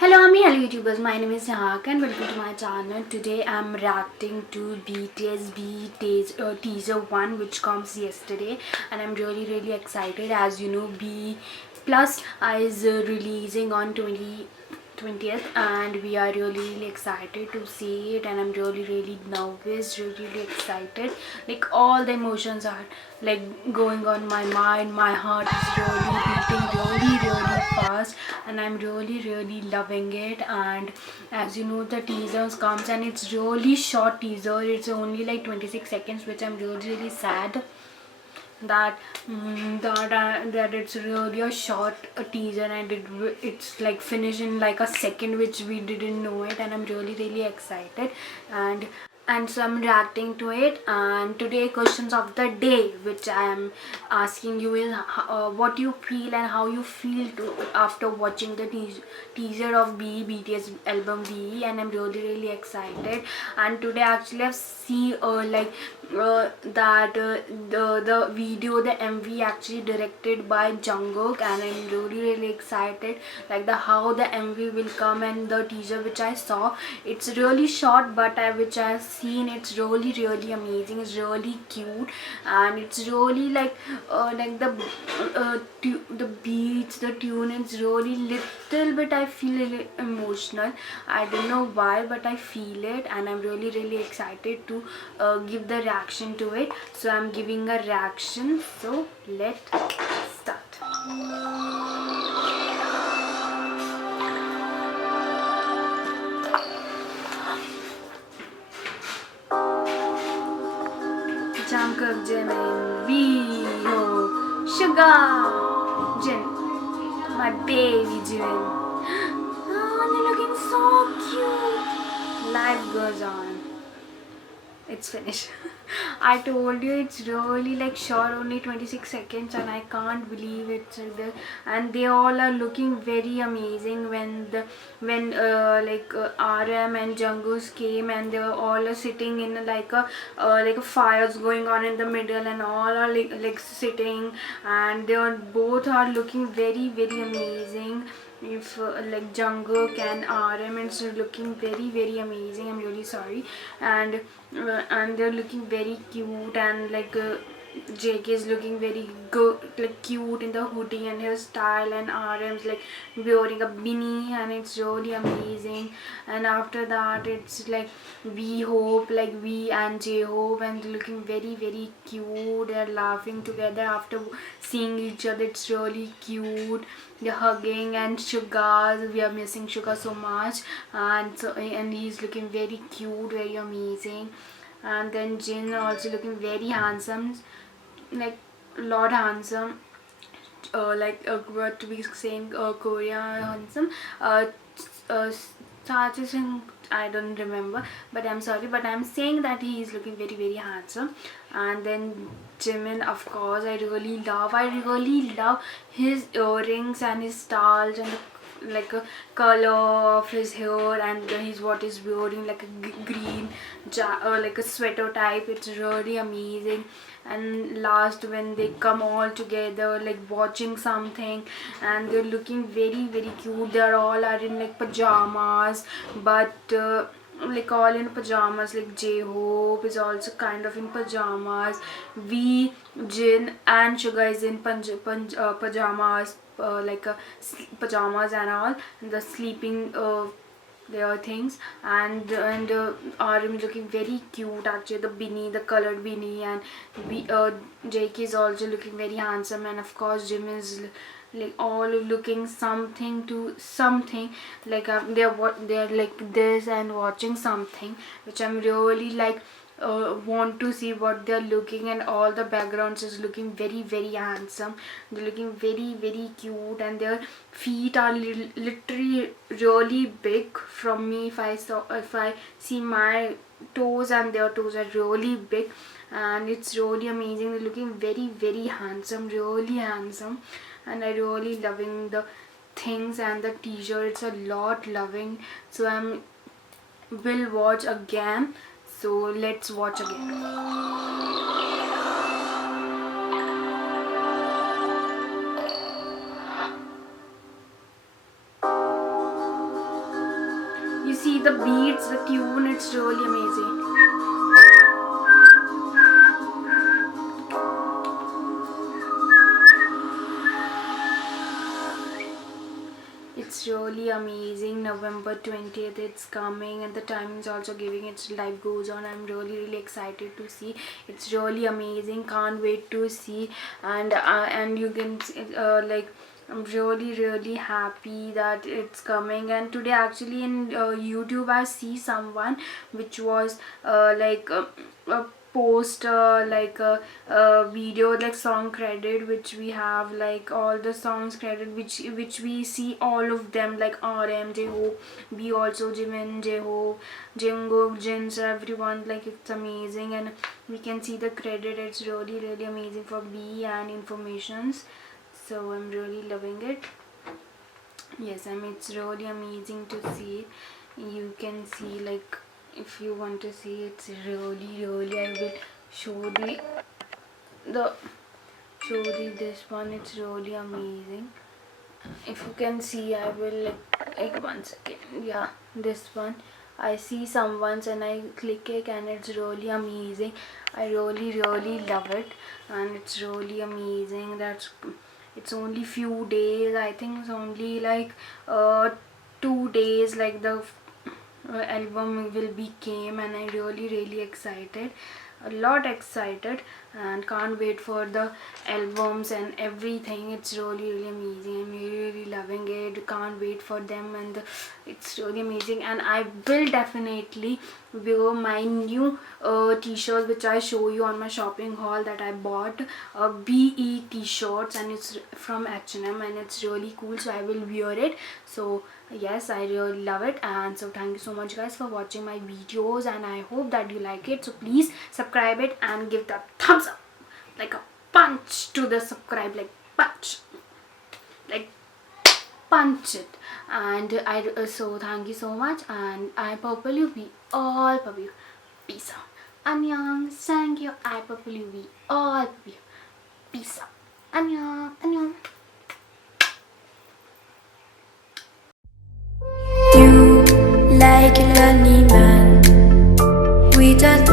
Hello YouTubers, my name is Nahak and welcome to my channel. Today I'm reacting to BTS teaser 1 which comes yesterday, and I'm really excited. As you know, B Plus is releasing on 20th, and we are really excited to see it, and I'm really nervous, really excited. Like all the emotions are like going on my mind. My heart is really beating really fast, and I'm really loving it. And as you know, the teasers comes and it's really short teaser. It's only like 26 seconds, which I'm really sad that that it's really a short teaser, and it's like finished in like a second, which we didn't know it, and I'm really excited. And so I'm reacting to it. And today questions of the day which I am asking you is what you feel and how you feel after watching the teaser of BTS album BE. And I'm really excited. And today actually I've seen that the video, the MV actually directed by Jungkook, and I'm really excited like the how the MV will come. And the teaser which I saw, it's really short, but which I've seen, it's really amazing. It's really cute, and it's really like the beats, the tune, it's really little bit I feel emotional. I don't know why, but I feel it, and I'm really excited to give the reaction to it. So I'm giving a reaction, so let's start. Jungkook, Jimin, V, Sugar, Jin, my baby Jimin. Oh, they're looking so cute. Life goes on. It's finished. I told you it's really like short, only 26 seconds, and I can't believe it. And they all are looking very amazing. When RM and Jungkook came, and they were all sitting in like a fires going on in the middle, and all are like sitting, and they are both are looking very amazing. If like Jungkook and RM, it's looking very amazing. I'm really sorry. And they're looking very cute, and JK is looking very good, like cute in the hoodie and hairstyle, and RM's like wearing a beanie, and it's really amazing. And after that, it's like V Hope, like V and J Hope, and they're looking very cute. They're laughing together after seeing each other. It's really cute. They're hugging, and Sugar, we are missing Sugar so much, and he's looking very cute, very amazing. And then Jin also looking very handsome, like Lord handsome, what we saying, Korea handsome. Sachi Singh, I don't remember, but I'm sorry, but I'm saying that he is looking very handsome. And then Jimin, of course, I really love his earrings and his styles, and like a color of his hair, and he's what is wearing like a green or like a sweater type. It's really amazing. And last, when they come all together like watching something, and they're looking very cute. They're all are in like pajamas, but like all in pajamas. Like J Hope is also kind of in pajamas. V, Jin and Sugar is in pajamas, pajamas and all, and the sleeping their things. And RM looking very cute actually, the beanie, the colored beanie. And JK is also looking very handsome, and of course Jim is like all looking something to something, like they're like this and watching something, which I'm really like want to see what they're looking. And all the backgrounds is looking very handsome. They're looking very cute, and their feet are literally really big from me. If I see my toes, and their toes are really big, and it's really amazing. They're looking very handsome, really handsome. And I really loving the things and the t-shirt. It's a lot loving. So I'm will watch again. So let's watch again. you see the beats, the tune, it's really amazing. It's really amazing. November 20th it's coming, and the timing is also giving. Its life goes on. I'm really excited to see. It's really amazing. Can't wait to see. And you can see, like, I'm really happy that it's coming. And today actually in YouTube I see someone which was a post like a video like song credit, which we have like all the songs credit which we see all of them like RM, J-Hope, B also, Jimin, J-Hope, Jungkook, Jin, so everyone, like it's amazing. And we can see the credit. It's really amazing for B and informations, so I'm really loving it. Yes, I mean it's really amazing to see. You can see, like, if you want to see, it's really I will show the this one. It's really amazing. If you can see, I will like 1 second. Yeah, this one I see someone's and I click it, and it's really amazing. I really love it, and it's really amazing. It's only few days, I think it's only like 2 days, like the album will be came, and I really excited, a lot excited, and can't wait for the albums and everything. It's really amazing. I'm really loving it. Can't wait for them, and it's really amazing. And I will definitely wear my new t-shirts, which I show you on my shopping haul, that I bought BE t-shirts, and it's from H&M, and it's really cool, so I will wear it. So yes, I really love it. And so thank you so much guys for watching my videos, and I hope that you like it. So please subscribe it and give that thumbs up, like a punch to the subscribe, like punch, like punch it. And so thank you so much, and I purple you, we all purple you. Peace out. Annyeong. Thank you. I purple you, we all purple you. Peace out. Annyeong. You like a funny man with a